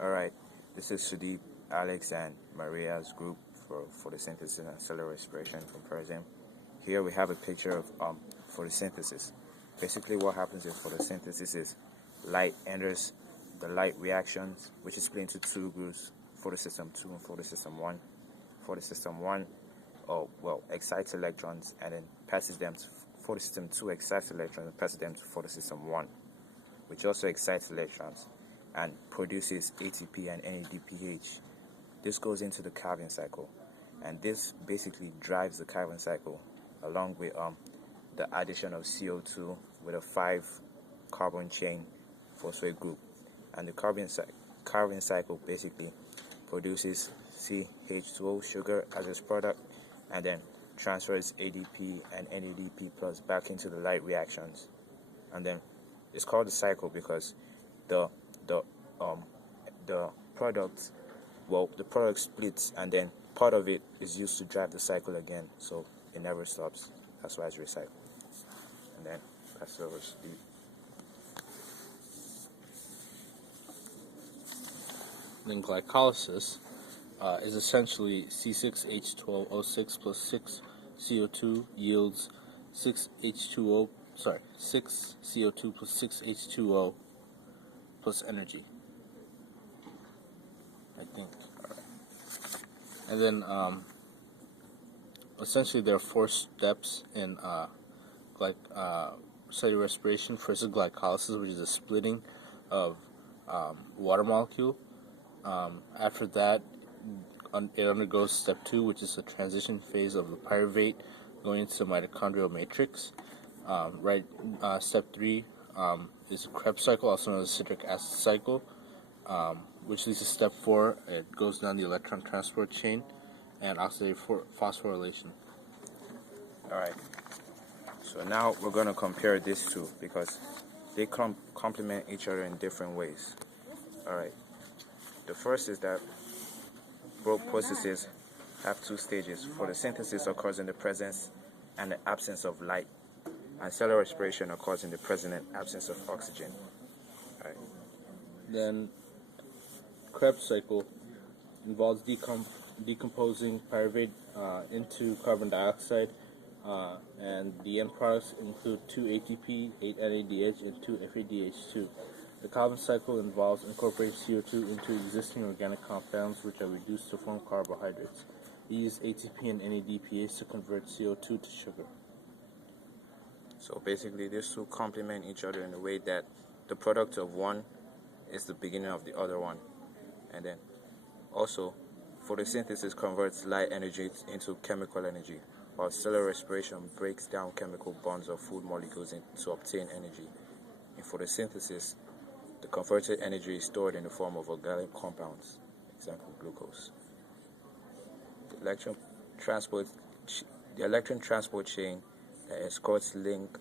Alright, this is Sudip, Alex, and Maria's group for photosynthesis and cellular respiration comparison. Here we have a picture of photosynthesis. Basically what happens in photosynthesis is light enters the light reactions, which is split into two groups, photosystem 2 and photosystem 1. Photosystem 1 excites electrons and then passes them to photosystem 2 excites electrons and passes them to photosystem 1, which also excites electrons and produces ATP and NADPH. This goes into the Calvin cycle, and this basically drives the Calvin cycle along with the addition of CO2 with a 5-carbon chain phosphate group. And the Calvin cycle basically produces CH2O sugar as its product and then transfers ADP and NADP plus back into the light reactions. And then it's called the cycle because the product splits and then part of it is used to drive the cycle again, so it never stops. That's why it's recycled. And then pass it over to Sudip. Then glycolysis is essentially C6H12O6 plus 6 CO2 yields 6 CO2 plus 6 H2O plus energy, I think. And then essentially there are 4 steps in cellular respiration. First is glycolysis, which is the splitting of water molecule. After that, it undergoes step 2, which is the transition phase of the pyruvate going into the mitochondrial matrix. Step 3 is the Krebs cycle, also known as the citric acid cycle, which leads to step 4. It goes down the electron transport chain and oxidative phosphorylation. Alright, so now we're going to compare these two because they complement each other in different ways. Alright, the first is that both processes have 2 stages. Photosynthesis occurs in the presence and the absence of light, and cellular respiration occurs in the presence and absence of oxygen. Alright. Then Krebs cycle involves decomposing pyruvate into carbon dioxide, and the end products include 2 ATP, 8 NADH, and 2 FADH2. The Calvin cycle involves incorporating CO2 into existing organic compounds which are reduced to form carbohydrates. They use ATP and NADPH to convert CO2 to sugar. So basically these two complement each other in the way that the product of one is the beginning of the other one. And then also photosynthesis converts light energy into chemical energy, while cellular respiration breaks down chemical bonds of food molecules to obtain energy. In photosynthesis, the converted energy is stored in the form of organic compounds, example glucose. The electron transport chain that escorts link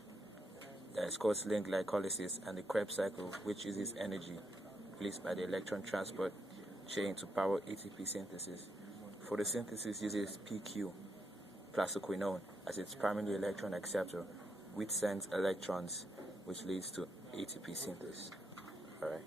glycolysis, and the Krebs cycle, which uses energy released by the electron transport chain to power ATP synthesis. Photosynthesis uses PQ, plastoquinone, as its primary electron acceptor, which sends electrons, which leads to ATP synthesis. Alright.